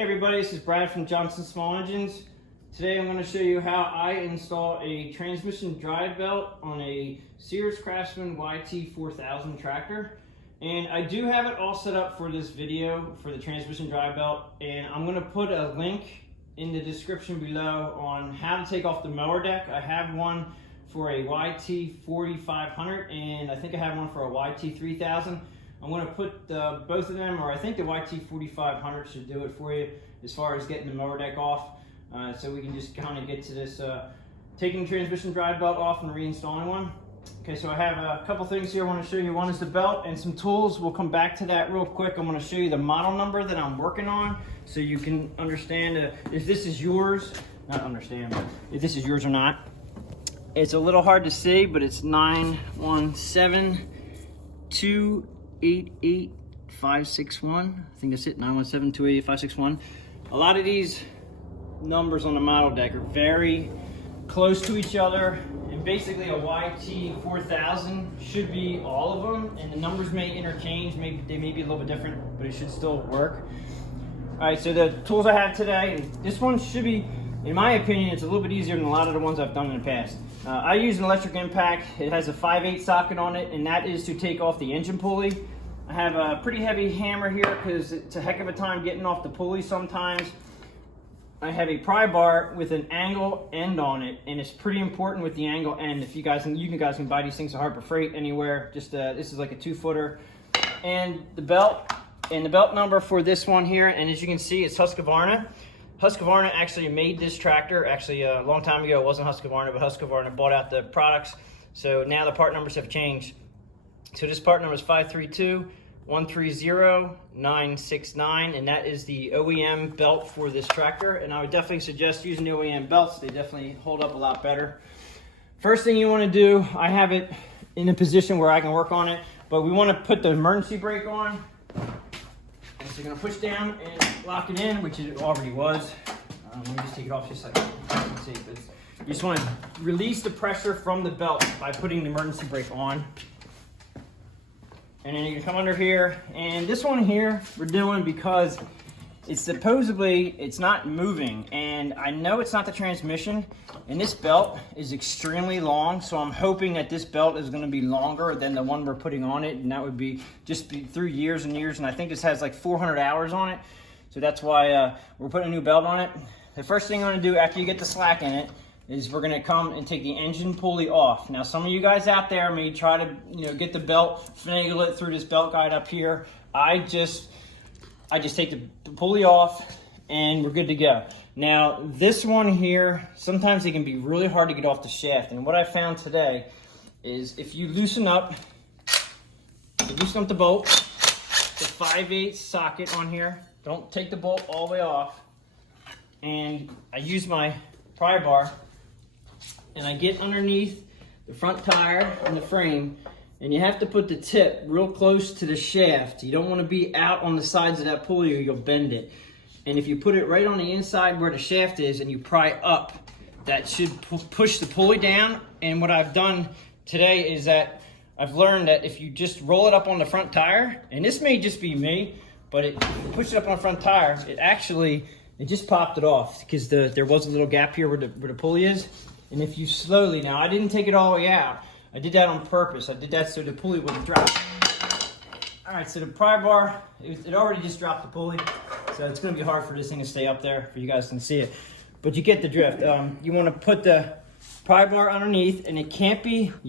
Hey everybody, this is Brad from Johnson Small Engines. Today I'm going to show you how I install a transmission drive belt on a Sears Craftsman YT4000 tractor. And I do have it all set up for this video for the transmission drive belt, and I'm going to put a link in the description below on how to take off the mower deck. I have one for a YT4500 and I think I have one for a YT3000. I'm going to put both of them, or I think the YT4500 should do it for you as far as getting the mower deck off. So we can just kind of get to this taking the transmission drive belt off and reinstalling one. Okay, so I have a couple things here I want to show you. One is the belt and some tools. We'll come back to that real quick. I'm going to show you the model number that I'm working on so you can understand if this is yours, not understand, but if this is yours or not. It's a little hard to see, but it's 917288561. I think that's it, 917288561. A lot of these numbers on the model deck are very close to each other, and basically a YT4000 should be all of them, and the numbers may interchange, they may be a little bit different, but it should still work. All right, so the tools I have today, this one should be, in my opinion, it's a little bit easier than a lot of the ones I've done in the past. I use an electric impact. It has a 5/8 socket on it, and that is to take off the engine pulley. I have a pretty heavy hammer here because it's a heck of a time getting off the pulley sometimes. I have a pry bar with an angle end on it, and it's pretty important with the angle end. If you guys can buy these things at Harbor Freight anywhere. Just this is like a 2-footer, and the belt number for this one here. And as you can see, it's Husqvarna. Husqvarna actually made this tractor. Actually, a long time ago, it wasn't Husqvarna, but Husqvarna bought out the products. So now the part numbers have changed. So this part number is 532130969, and that is the OEM belt for this tractor. And I would definitely suggest using the OEM belts. They definitely hold up a lot better. First thing you want to do, I have it in a position where I can work on it, but we want to put the emergency brake on. And so you're going to push down and lock it in, which it already was. Let me just take it off just so you can see. But you just want to release the pressure from the belt by putting the emergency brake on. And then you can come under here. And this one here we're doing because it's supposedly, it's not moving. And I know it's not the transmission. And this belt is extremely long, so I'm hoping that this belt is going to be longer than the one we're putting on it, and that would be through years and years. And I think this has like 400 hours on it, so that's why we're putting a new belt on it. The first thing I'm going to do after you get the slack in it is we're going to come and take the engine pulley off. Now, some of you guys out there may try to get the belt, finagle it through this belt guide up here. I just take the pulley off, and we're good to go. Now, this one here, sometimes it can be really hard to get off the shaft. And what I found today is if you loosen up the bolt, the 5/8 socket on here, don't take the bolt all the way off. And I use my pry bar, and I get underneath the front tire and the frame, and you have to put the tip real close to the shaft. You don't want to be out on the sides of that pulley or you'll bend it. And if you put it right on the inside where the shaft is and you pry up, that should push the pulley down. And what I've done today is that I've learned that if you just roll it up on the front tire, and this may just be me, but if you push it up on the front tire, it just popped it off because there was a little gap here where the pulley is. And if you slowly, now I didn't take it all the way out. I did that on purpose. I did that so the pulley wouldn't drop. All right, so the pry bar, it already just dropped the pulley. So it's going to be hard for this thing to stay up there for you guys to see it. But you get the drift. You want to put the pry bar underneath, and you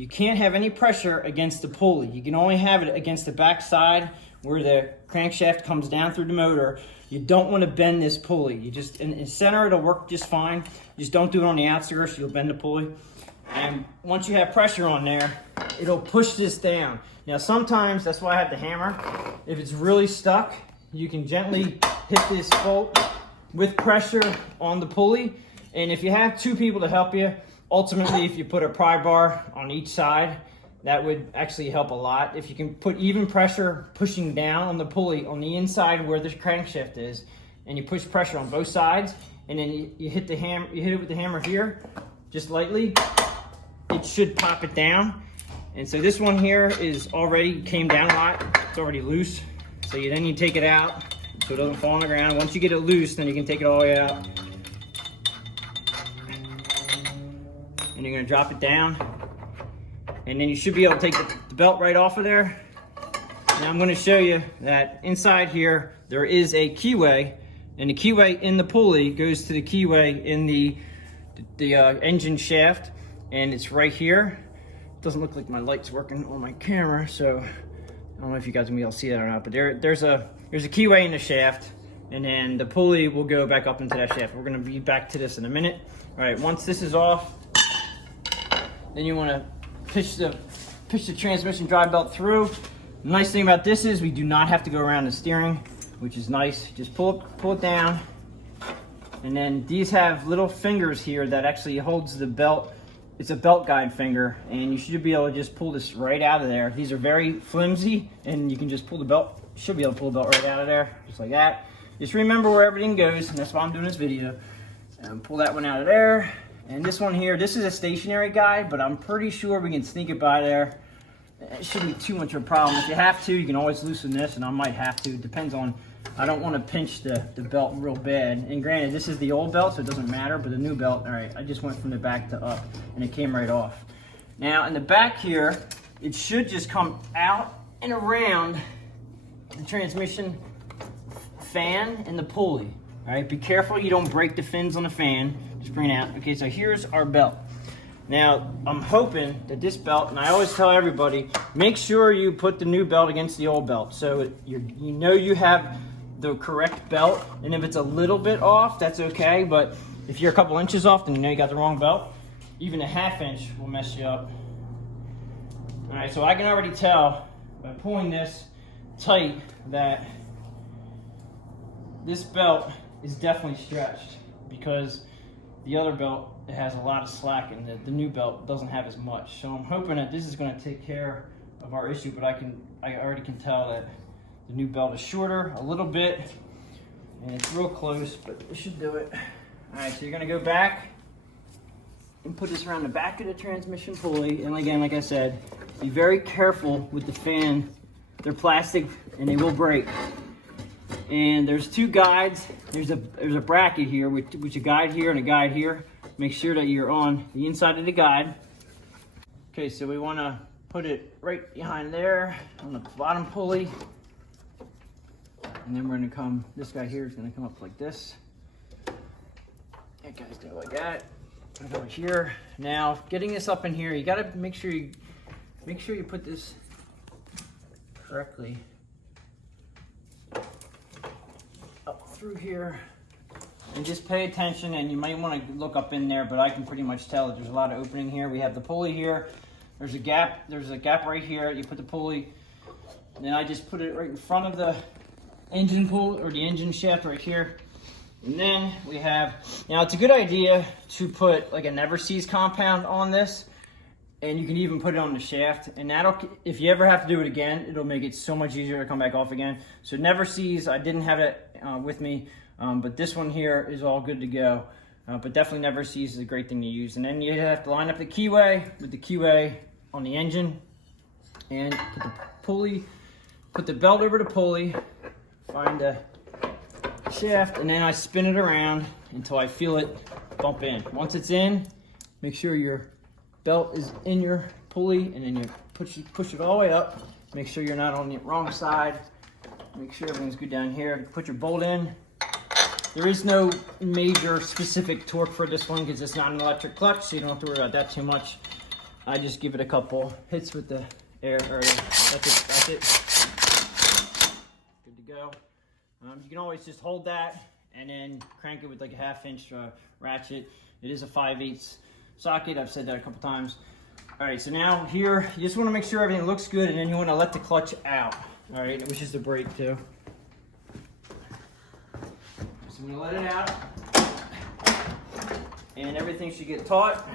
can't have any pressure against the pulley. You can only have it against the back side where the crankshaft comes down through the motor. You don't want to bend this pulley. You just, in the center, it'll work just fine. Just don't do it on the outskirts, you'll bend the pulley. And once you have pressure on there, it'll push this down. Now sometimes, that's why I have the hammer. If it's really stuck, you can gently hit this bolt with pressure on the pulley. And if you have two people to help you, ultimately if you put a pry bar on each side, that would actually help a lot. If you can put even pressure pushing down on the pulley on the inside where the crankshaft is, and you push pressure on both sides, and then you hit it with the hammer here, just lightly, it should pop it down. And so this one here is already came down a lot. It's already loose. So then you take it out, so it doesn't fall on the ground. Once you get it loose, then you can take it all the way out. And you're gonna drop it down. And then you should be able to take the belt right off of there. Now I'm gonna show you that inside here, there is a keyway, and the keyway in the pulley goes to the keyway in the engine shaft, and it's right here. It doesn't look like my light's working on my camera, so I don't know if you guys will be able to see that or not, but there's a keyway in the shaft, and then the pulley will go back up into that shaft. We're gonna be back to this in a minute. All right, once this is off, then you wanna push the transmission drive belt through. The nice thing about this is we do not have to go around the steering, which is nice. Just pull it down. And then these have little fingers here that actually holds the belt. It's a belt guide finger, and you should be able to just pull this right out of there. These are very flimsy, and you can just pull the belt, should be able to pull the belt right out of there, just like that. Just remember where everything goes, and that's why I'm doing this video. Pull that one out of there. And this one here, this is a stationary guide, but I'm pretty sure we can sneak it by there. It shouldn't be too much of a problem. If you have to, you can always loosen this, and I might have to. It depends on, I don't want to pinch the belt real bad. And granted, this is the old belt, so it doesn't matter, but the new belt, all right, I just went from the back to up, and it came right off. Now, in the back here, it should just come out and around the transmission fan and the pulley. All right, be careful you don't break the fins on the fan. Just bring it out. Okay, so here's our belt. Now, I'm hoping that this belt, and I always tell everybody, make sure you put the new belt against the old belt, so you know you have the correct belt. And if it's a little bit off, that's okay, but if you're a couple inches off, then you know you got the wrong belt. Even a ½ inch will mess you up. All right, so I can already tell by pulling this tight that this belt is definitely stretched, because the other belt, it has a lot of slack, and the new belt doesn't have as much. So I'm hoping that this is going to take care of our issue, but I already can tell that the new belt is shorter a little bit, and it's real close, but it should do it. All right, so you're going to go back and put this around the back of the transmission pulley. And again, like I said, be very careful with the fan. They're plastic and they will break. And there's two guides. There's a bracket here, which a guide here and a guide here. Make sure that you're on the inside of the guide. Okay, so we want to put it right behind there on the bottom pulley. And then we're going to come, this guy here is going to come up like this. That guy's going to go like that. Put it over here. Now, getting this up in here, you got to make sure you put this correctly up through here. And just pay attention, and you might want to look up in there, but I can pretty much tell that there's a lot of opening here. We have the pulley here. There's a gap right here. You put the pulley, and then I just put it right in front of the engine pulley, or the engine shaft right here. And then we have, now it's a good idea to put like a never seize compound on this, and you can even put it on the shaft, and that'll, if you ever have to do it again, it'll make it so much easier to come back off again. So never seize, I didn't have it with me. But this one here is all good to go. But definitely never seize is a great thing to use. And then you have to line up the keyway with the keyway on the engine. And put the pulley, put the belt over the pulley, find the shaft, and then I spin it around until I feel it bump in. Once it's in, make sure your belt is in your pulley, and then you push it all the way up. Make sure you're not on the wrong side. Make sure everything's good down here. Put your bolt in. There is no major specific torque for this one because it's not an electric clutch, so you don't have to worry about that too much. I just give it a couple hits with the air, or that's it. Good to go. You can always just hold that and then crank it with like a ½ inch ratchet. It is a 5/8 socket. I've said that a couple times. All right, so now here, you just want to make sure everything looks good, and then you want to let the clutch out. All right, which is the brake too. So I'm gonna let it out, and everything should get taut.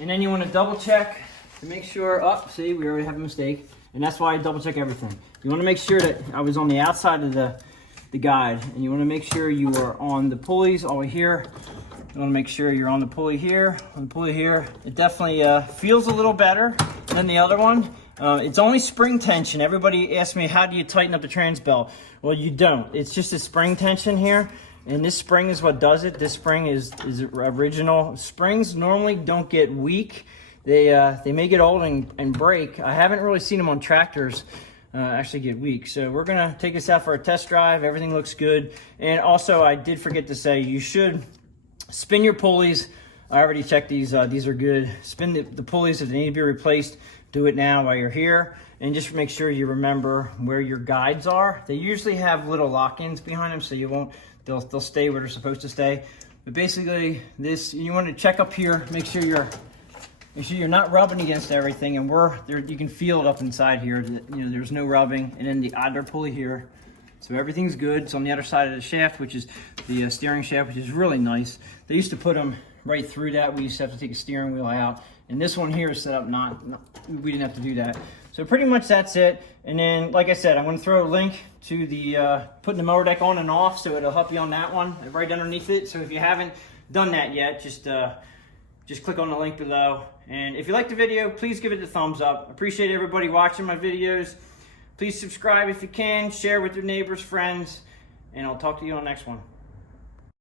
And then you want to double check to make sure, see, we already have a mistake. And that's why I double check everything. You want to make sure that I was on the outside of the guide, and you want to make sure you are on the pulleys over here. You want to make sure you're on the pulley here, on the pulley here. It definitely feels a little better than the other one. It's only spring tension. Everybody asks me, how do you tighten up the trans belt? Well, you don't. It's just a spring tension here, and this spring is what does it. This spring is original. Springs normally don't get weak. They may get old and break. I haven't really seen them on tractors actually get weak. So we're gonna take this out for a test drive. Everything looks good. And also, I did forget to say, you should spin your pulleys. I already checked these. These are good. Spin the pulleys if they need to be replaced. Do it now while you're here, and just make sure you remember where your guides are. They usually have little lock-ins behind them, so you won't. They'll stay where they're supposed to stay. But basically, this, you want to check up here. Make sure you're not rubbing against everything, and you can feel it up inside here. That, there's no rubbing, and then the idler pulley here. So everything's good. It's on the other side of the shaft, which is the steering shaft, which is really nice. They used to put them right through that. We used to have to take a steering wheel out. And this one here is set up we didn't have to do that. So pretty much that's it. And then, like I said, I'm going to throw a link to the putting the mower deck on and off, so it'll help you on that one right underneath it. So if you haven't done that yet, just click on the link below. And if you like the video, please give it a thumbs up. Appreciate everybody watching my videos. Please subscribe if you can, share with your neighbors, friends, and I'll talk to you on the next one.